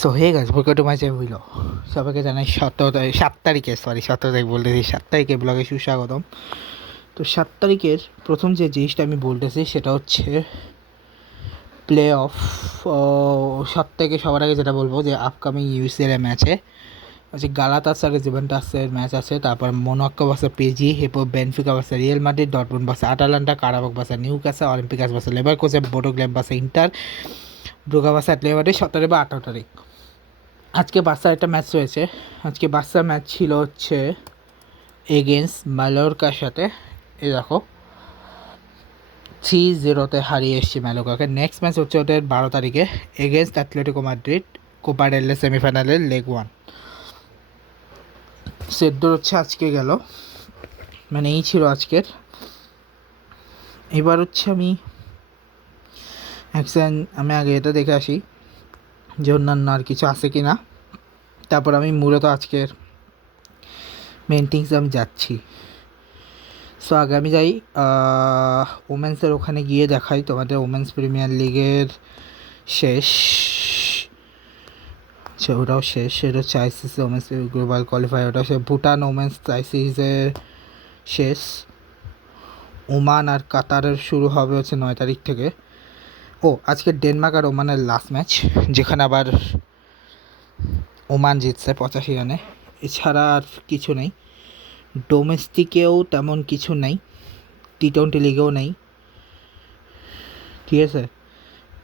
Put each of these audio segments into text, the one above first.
So hey guys welcome to my channel. সবাইকে জানাই 17 তারিখে বলতেছি 7 তারিখে ব্লগে সুস্বাগতম। তো 7 তারিখের প্রথম যে জিনিসটা আমি বলতেছি সেটা হচ্ছে প্লে অফ। 7 থেকে সবার আগে যেটা বলবো যে আপকামিং ইউসিএল ম্যাচে হচ্ছে গালাতাসারে জুভেন্টাসের ম্যাচ আছে, তারপর মোনাকো ভার্সেস পিএসজি, এরপর Benfica versus Real Madrid, Dortmund versus Atalanta, Qarabag versus Newcastle, Olympiacos versus Leverkusen, Bodo Glimt versus Inter, Brugge versus Atletico Madrid 17 বা 18 তারিখ। আজকে বার্সার একটা ম্যাচ রয়েছে। আজকে বার্সার ম্যাচ ছিল হচ্ছে এগেনস্ট মালোরকার সাথে। এই দেখো 3-0 হারিয়ে এসছি ম্যালোরকাকে। নেক্সট ম্যাচ হচ্ছে ওদের 12 তারিখে against Atletico Madrid, Copa del Rey সেমিফাইনালের লেগ 1। সেদ্ধ হচ্ছে আজকে গেল, মানে এই ছিল আজকের। এবার হচ্ছে আমি আগে এটা দেখে আসি যে অন্যান্য আর কিছু আছে কি না, তারপর আমি মূলত আজকের মেন থিংসে আমি যাচ্ছি। সো আগে আমি যাই ওমেন্সের ওখানে গিয়ে দেখাই তোমাদের ওমেন্স প্রিমিয়ার লিগের শেষ। আচ্ছা ওটাও শেষ, সেটা হচ্ছে আইসিসি ওমেন্স গ্লোবাল কোয়ালিফায়ার, ওটা হচ্ছে ভুটান ওমেন্স আইসিসির শেষ। ওমান আর কাতারের শুরু হবে হচ্ছে 9 তারিখ থেকে। আজকে ডেনমার্ক আর ওমানের লাস্ট ম্যাচ, যেখানে আবার ওমান জিতছে 85 রানে। এছাড়া আর কিছু নেই, ডোমেস্টিকেও তেমন কিছু নেই, টি-20 লিগেও নেই, ঠিক আছে।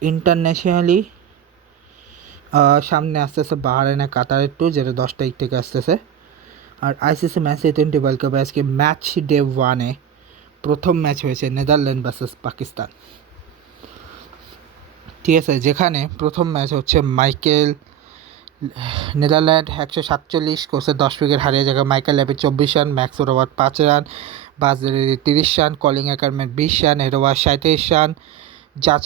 ইন্টারন্যাশনালি সামনে আসতেছে বাহারাইনে কাতারের ট্যুর, যেটা 10 তারিখ থেকে আসতেছে। আর আইসিসি ম্যাচ টি-20 ওয়ার্ল্ড কাপে আজকে ম্যাচ ডে 1-এ প্রথম ম্যাচ হয়েছে নেদারল্যান্ড ভার্সেস পাকিস্তান, ঠিক আছে। যেখানে প্রথম ম্যাচ হচ্ছে নেদারল্যান্ড 147 করছে, 10 উইকেট হারিয়ে জায়গায় মাইকেল ল্যাপি 24 রান, ম্যাক্স ওরওয়ার্ড 5 রান, বাজরি 30 রান, কলিং অ্যাকারম্যান 20 রান, এরোয়ার 37 রান, জাজ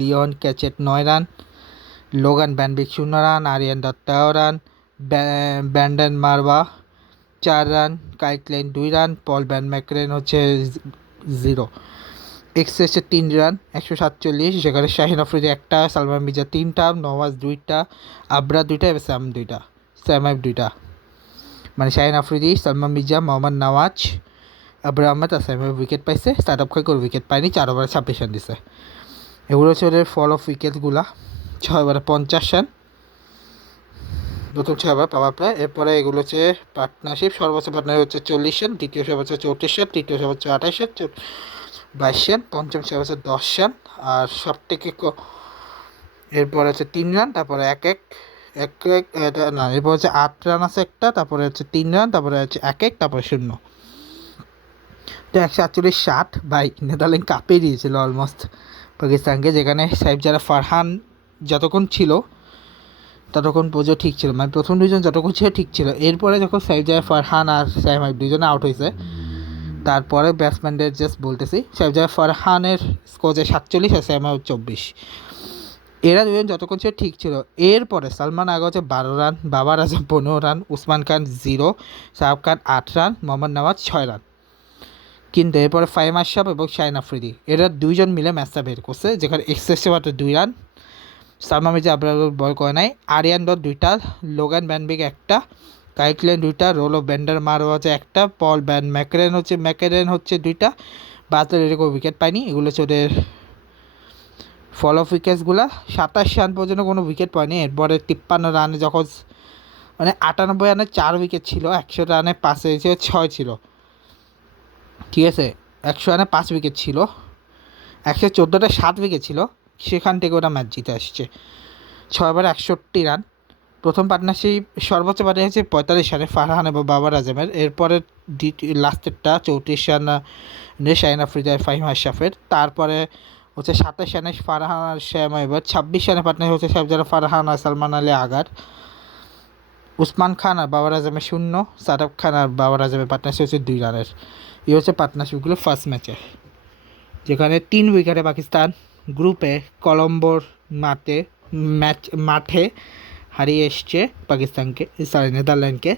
লিওন ক্যাচেট 9 run, Logan van Beek 0 run, Aryan Dutt 13 run, Brandon মারওয়া 4 রান, কাইটলেন 2 রান, পল ব্যান ম্যাকরেন হচ্ছে 0। এক্সে হচ্ছে 3 রান 147, যেখানে শাহিন আফ্রিদি 1টা, সালমান মির্জা 3টা, নওয়াজ 2টা, আবরা 2টা এবং স্যাম আইব 2টা। মানে শাহিন আফ্রিদি, সালমান মির্জা, মোহাম্মদ নওয়াজ, আবরা আহমেদ আর স্যাম আইব উইকেট পাইছে। স্টার্ট করে কোনো উইকেট পায়নি, 4 ওভারে 26 রান দিছে। এগুলো হচ্ছে ওদের ফল অফ উইকেটগুলা। 6 ওভারে 50 রান, প্রথম 6 ওভার পাওয়ার প্লে। এরপরে এগুলো হচ্ছে পার্টনারশিপ, সর্বোচ্চ পার্টনার হচ্ছে 40 রান, দ্বিতীয় সর্বোচ্চ 34 রান, তৃতীয় সর্বোচ্চ 28 রান, 22 রান, পঞ্চম সর্বোচ্চ 10 রান। আর সব থেকে এরপরে হচ্ছে 3 রান, তারপরে এক না, এরপর হচ্ছে 8 রান আছে একটা, তারপরে হচ্ছে 3 রান, তারপরে হচ্ছে 1, তারপরে 0। তো 148 ভাই নেদারল্যান্ড কাপে দিয়েছিল অলমোস্ট পাকিস্তানকে, যেখানে সাইফজাদা ফারহান যতক্ষণ ছিল ততক্ষণ পুজো ঠিক ছিল, মানে প্রথম দুজন যতক্ষণ ছিল ঠিক ছিল। এরপরে যখন সাইফজাদা ফারহান আর সাইম আইব দুজনে আউট হয়েছে, তারপরে ব্যাটসম্যানদের জাস্ট বলতেছি, সাইফজাদা ফারহানের স্কোর 47 আর সাইম আইব 24। এরা দুজন যতক্ষণ ছিল ঠিক ছিল। এরপরে সালমান আগা হচ্ছে 12 রান, বাবার আজম 15 রান, উসমান খান 0, শাহরুখ খান 8 রান, মোহাম্মদ নওয়াজ 6 রান। কিন্তু এরপরে ফাহিম আশরাফ এবং শাহিন আফ্রিদি এরা দুইজন মিলে ম্যাচটা বের করছে, যেখানে এক্সেসে মাত্র 2 রান, সালমান মির্জা আবরার বল করে নাই, আরিয়ান দত্ত 2টা, লোগান ব্যানবিক 1টা, কাইটলেন 2টা, রোল অফ ব্যান্ডার মারও হচ্ছে 1টা, পল ব্যান ম্যাকেরেন হচ্ছে 2টা। বাজার এর কোনো উইকেট পায়নি। এগুলো হচ্ছে ওদের ফল অফ উইকেটসগুলো। 27 রান পর্যন্ত কোনো উইকেট পায়নি। এরপরে 53 রানে যখন, মানে 98 রানে 4 উইকেট ছিল, 100 রানে 5 হয়েছে 6 ছিল, ঠিক আছে। 100 রানে 5 উইকেট ছিল, 114টায় 7 উইকেট ছিল, সেখান থেকে ওরা ম্যাচ জিতে আসছে। 6 ওভারে 61 রান। প্রথম পার্টনারশিপ সর্বোচ্চ পার্টনার হচ্ছে 45 রানে ফারহান এবং বাবার আজমের। এরপরে লাস্টেরটা 34 রান শাহিন আফ্রিদি আর ফাহিম আশরাফের। তারপরে হচ্ছে 27 রানে ফারহান আর শ্যাম আইবার। 26 রানে পার্টনার হচ্ছে সাইফজাদা ফারহান আর সালমান আলী আগার। উসমান খান আর বাবার আজমের 0, সাদাব খান আর বাবার আজমের পার্টনারশিপ হচ্ছে 2 রানের। এই হচ্ছে পার্টনারশিপগুলো ফার্স্ট ম্যাচে, যেখানে 3 উইকেটে পাকিস্তান গ্রুপে কলম্বোর মাঠে হারিয়ে এসছে পাকিস্তানকে, নেদারল্যান্ডকে।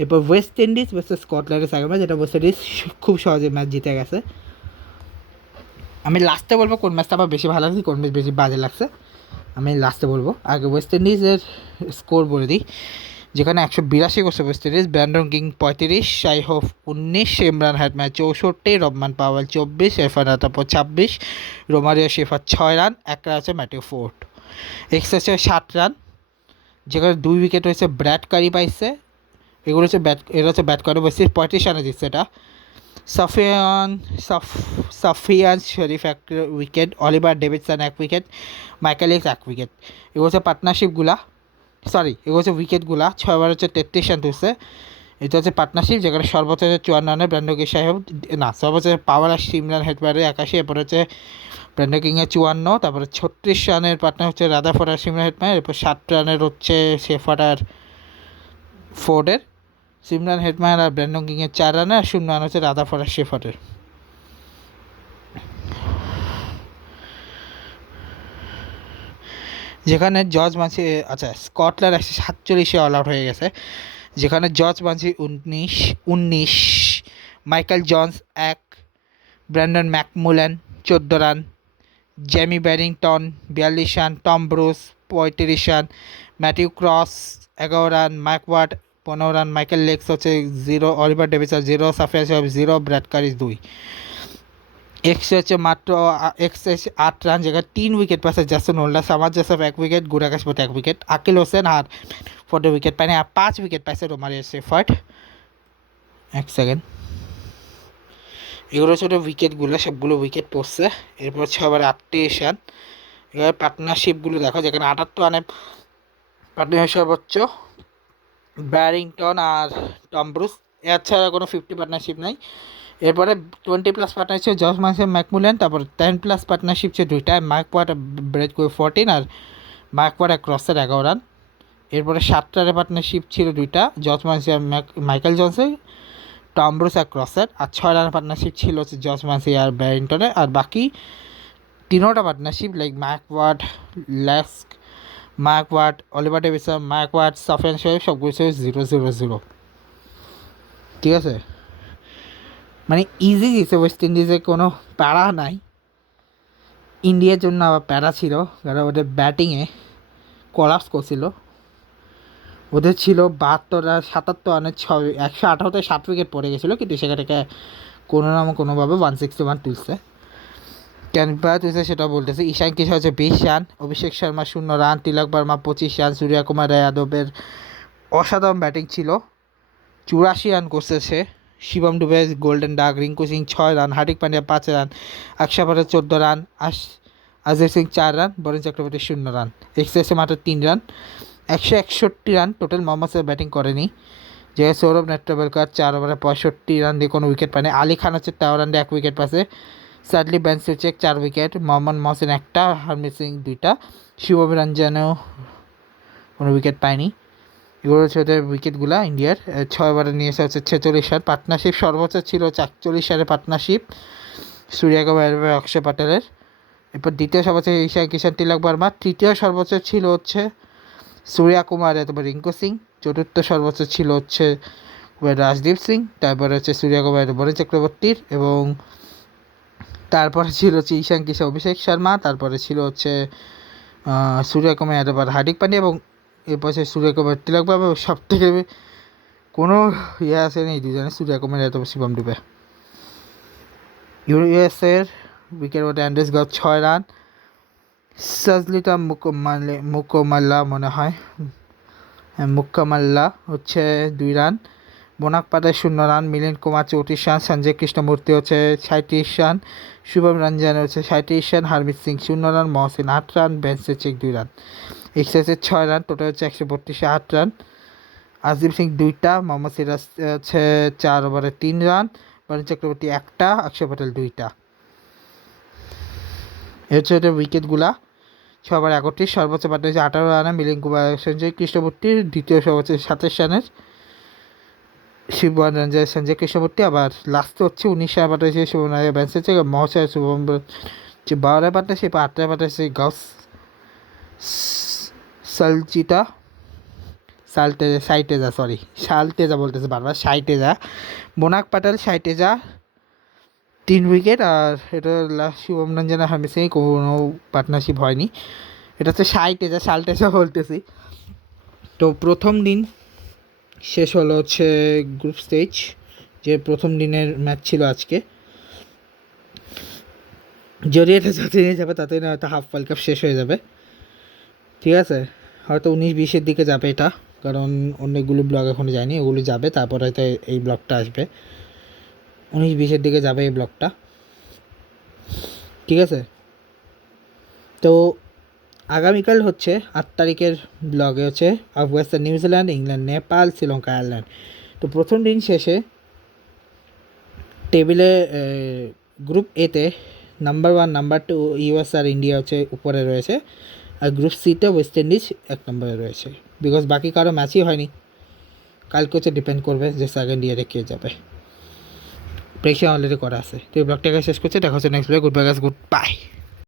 এরপর ওয়েস্ট ইন্ডিজ ভার্সেস স্কটল্যান্ডের সেকেন্ড ম্যাচ, যেটা ওয়েস্ট ইন্ডিজ খুব সহজে ম্যাচ জিতে গেছে। আমি লাস্টে বলবো কোন ম্যাচটা আমার বেশি ভালো লাগছে, কোন ম্যাচ বেশি বাজে লাগছে, আমি লাস্টে বলবো। আগে ওয়েস্ট ইন্ডিজের স্কোর বলে দিই, যেখানে 182 করছে West Indies. Brandon King 35, Shai Hope 19, Shimron Hetmyer 64, Rovman Powell 24, ইরফান আতাপর 26, রোমারিও শেফার 6 রান, 1 রান আছে ম্যাটিউ ফোর্ড। এক্সেসে 7 রান, যেখানে 2 উইকেট হয়েছে ব্র্যাড কারি পাইছে, এগুলো হচ্ছে এরা হচ্ছে ব্যাট করে ওয়েস্ট ইন্ডিজ 35 রানে জিতছে এটা। সাফিয়ান সাফিয়ান শরীফ 1 wicket, Oliver Davidson 1 wicket, Michael x 1 wicket. এগুলো হচ্ছে পার্টনারশিপগুলা, সরি এগুলো হচ্ছে উইকেটগুলা। 6 ওভার হচ্ছে 33 রান তুলছে। এটা হচ্ছে পার্টনারশিপ, যেখানে সর্বোচ্চ হচ্ছে 54 রানে ব্র্যান্ডন সাহেব, না সর্বোচ্চ পাওয়ার আসছে ইমরান হেটমারের 81, এরপর হচ্ছে ব্র্যান্ডন কিংয়ের 54, তারপরে 36 রানের পার্টনার হচ্ছে রাদারফোর্ড আর ইমরান হেটমার, এরপর 7 রানের হচ্ছে শেফার্ড আর ফোর্ডের। সিমরান হেটমায়ার আর ব্র্যান্ডন কিংয়ের 4 রানে, আর 0 রান হচ্ছে রাদারফোর্ড আর শেফার্ডের। যেখানে জর্জ মানসি, আচ্ছা স্কটল্যান্ড 147 অল আউট হয়ে গেছে, যেখানে George Munsey 19, Michael Jones 1, Brandon McMullen 14 run, Jamie Berrington 42 run, Tom Bruce 35 run, Matthew Cross 11 run, Mike Watt 15 run, Michael লেক্স হচ্ছে 0, অলিভার ডেভিস 0, সাফিয়া সাহেব 0, ব্র্যাড কারিস 2। এক্স হচ্ছে মাত্র এক্স 8 রান, যেখানে 3 উইকেট পাচ্ছে জাসন হোল্ডার, সামাদ জোসেফ 1 উইকেট, গুরাকাশ পথে 1 উইকেট, আকিল হোসেন আর 4 wicket পায়নি, আর 5 wicket পাইছে রোমারিও শেফার্ড। 1 সেকেন্ড, এগুলো ছোটো উইকেটগুলো সবগুলো উইকেট পড়ছে। এরপর 6 ওভারে 38 রান। এবার পার্টনারশিপগুলো দেখো, যেখানে 78 রানে পার্টনার সর্বোচ্চ ব্যারিংটন আর টম ব্রুস, এছাড়া কোনো 50 পার্টনারশিপ নাই। এরপরে 20+ পার্টনারশিপ ছিল জর্জ মানসি ম্যাকমুল্যান, তারপর 10+ পার্টনারশিপ ছিল 2টা, মার্ক ওয়াট ব্রেড করে 14 আর মার্ক ওয়াট ক্রসের 11 রান। এরপরে 7 রানের পার্টনারশিপ ছিল 2টা, জর্জ মানসি আর মাইকেল জনসের, টম ব্রুস আর ক্রসের। আর 6 রানের পার্টনারশিপ ছিল হচ্ছে জর্জ মানসি আর ব্যারিংটনের। আর বাকি 3টা partnership like Mark Watt, Leask, Mark Watt, Oliver Davidson, Mark Watt, Safyaan Sharif সবগুলো ছিল 0-0-0। ঠিক আছে, মানে ইজি গেছে, ওয়েস্ট ইন্ডিজে কোনো প্যারা নাই। ইন্ডিয়ার জন্য আবার প্যারা ছিল, কারণ ওদের ব্যাটিংয়ে কলাপস করছিল। ওদের ছিল 72 আর 77 রানের 118তে 7 উইকেট পড়ে গেছিলো, কিন্তু সেখান থেকে কোনো না কোনোভাবে 161 তুলছে। কেন তুলছে সেটা বলতেছে। ঈশান কিশোর হচ্ছে 20 রান, অভিষেক শর্মা 0 রান, তিলক বর্মা 25 রান, সূর্যকুমার যাদবের অসাধারণ ব্যাটিং ছিল, 84 রান করছে সে। Shivam Dube golden duck, Rinku Singh 6 run, Hardik Pandya 5 run, Axar Patel 14 run, Ajay Singh 4 run, Varun Chakravarthy 0 run. এক্সেসে মাত্র 3 রান, 161 রান টোটাল। মোহাম্মদ সাহেব ব্যাটিং করেনি, যে সৌরভ নেট্রাভেলকার 4 ওভারে 65 রান দিয়ে কোনো উইকেট পায়নি। আলী খান হচ্ছে 13 রান দিয়ে 1 উইকেট পাচ্ছে। স্যাডলি বেনসুচেক 4 উইকেট, মোহাম্মদ মহসিন 1টা, হারমিত সিং 2টা, শিবম রঞ্জনও কোনো উইকেট পায়নি। এগুলো হচ্ছে ওদের উইকেটগুলো ইন্ডিয়ার। 6 ওভারে নিয়েছে হচ্ছে 46 রান। পার্টনারশিপ সর্বোচ্চ ছিল হচ্ছে 41 রানের পার্টনারশিপ সূর্যকুমার অক্ষয় প্যাটেলের। এরপর দ্বিতীয় সর্বোচ্চ ঈশান কিষান তিলক বর্মা, তৃতীয় সর্বোচ্চ ছিল হচ্ছে সূর্যকুমার তারপর রিঙ্কু সিং, চতুর্থ সর্বোচ্চ ছিল হচ্ছে রাজদীপ সিং, তারপরে হচ্ছে সূর্যকুমার বরুণ চক্রবর্তীর, এবং তারপরে ছিল হচ্ছে ঈশান কিষান অভিষেক শর্মা, তারপরে ছিল হচ্ছে সূর্যকুমার তারপর হার্দিক পান্ডিয়া, এবং এরপর হচ্ছে সূর্যকুমার তিলক বর্মা। সব থেকে কোনো ইয়ে আসেনি এই দুজনে, সূর্যকুমার তারপর শিবম ডুবে। ইউএসের উইকেট মধ্যে অ্যান্ড্রেস গড 6 রান, সাজলিতা মুকোমাল্লা মনে হয়, হ্যাঁ মুক্কামাল্লা হচ্ছে 2 রান, বোনাক পাতায় 0 রান, মিলিন্দ কুমার 34 রান, সঞ্জয় কৃষ্ণমূর্তি হচ্ছে 37 রান, শুভম রঞ্জন হচ্ছে 37 run, Harmeet Singh 0 run, Mohsin 8 run, বেনসেচেক 2 রান। এক্সেসের 6 রান, টোটাল হচ্ছে 132, 8 রান। আসদীপ সিং 2টা, মোহাম্মদ সিরাজ হচ্ছে 4 ওভারে 3 রান, বরুণ চক্রবর্তী 1টা, অক্ষর পটেল 2টা। এ হচ্ছে ওদের উইকেটগুলা। 6 ওভার 31, সর্বোচ্চ পাঠ হয়েছে 18 রানে মিলিন্দ কুমার সঞ্জয় কৃষ্ণমূর্তির, দ্বিতীয় সর্বোচ্চ 27 রানের শিবম রঞ্জন সঞ্জয় কৃষ্ণমূর্তি। আবার লাস্টে হচ্ছে 19 রান পাঠ হয়েছে শুভম বেনসেচে, মহাশয় শুভম 12 রান পাঠ হয়েছে, 8 রান পাঠ হয়েছে গাউস সালচিতা সালটেজা বলতেছে বারবার, সাইটেজা। বোনাক পাটাল সাইটেজা 3 উইকেট। আর এটা লাস্ট শুভমন জানা হামিদ সিং কোনো পার্টনারশিপ হয়নি। এটা হচ্ছে সালটেজা বলতেছি। তো প্রথম দিন শেষ হলো হচ্ছে গ্রুপ স্টেজ, যে প্রথম দিনের ম্যাচ ছিল আজকে। যদি এটা যত নিয়ে যাবে ততই না হয়তো হাফ ওয়ার্ল্ড কাপ শেষ হয়ে যাবে, ঠিক আছে। হয়তো 19-20-এর দিকে যাবে এটা, কারণ অনেকগুলো ব্লগ এখনও যায়নি, ওগুলো যাবে তারপর হয়তো এই ব্লগটা আসবে। 19-20-এর দিকে যাবে এই ব্লগটা, ঠিক আছে। তো আগামীকাল হচ্ছে 8 তারিখের ব্লগে হচ্ছে Afghanistan, New Zealand, England, Nepal, Sri Lanka, Ireland. তো প্রথম দিন শেষে টেবিলে গ্রুপ এতে নাম্বার 1, নাম্বার 2 ইউএস আর ইন্ডিয়া হচ্ছে উপরে রয়েছে, আর গ্রুপ সিতে ওয়েস্ট ইন্ডিজ 1 নম্বরে রয়েছে, বিকজ বাকি কারো ম্যাচই হয়নি। কালকে হচ্ছে ডিপেন্ড করবে যে সেকেন্ড ইয়ারে কে যাবে। প্রেক্ষা অলরেডি করা আছে। তো এই ব্লগটাকে শেষ করছে, দেখা হচ্ছে নেক্সট ব্লগে। Good bye guys, good bye.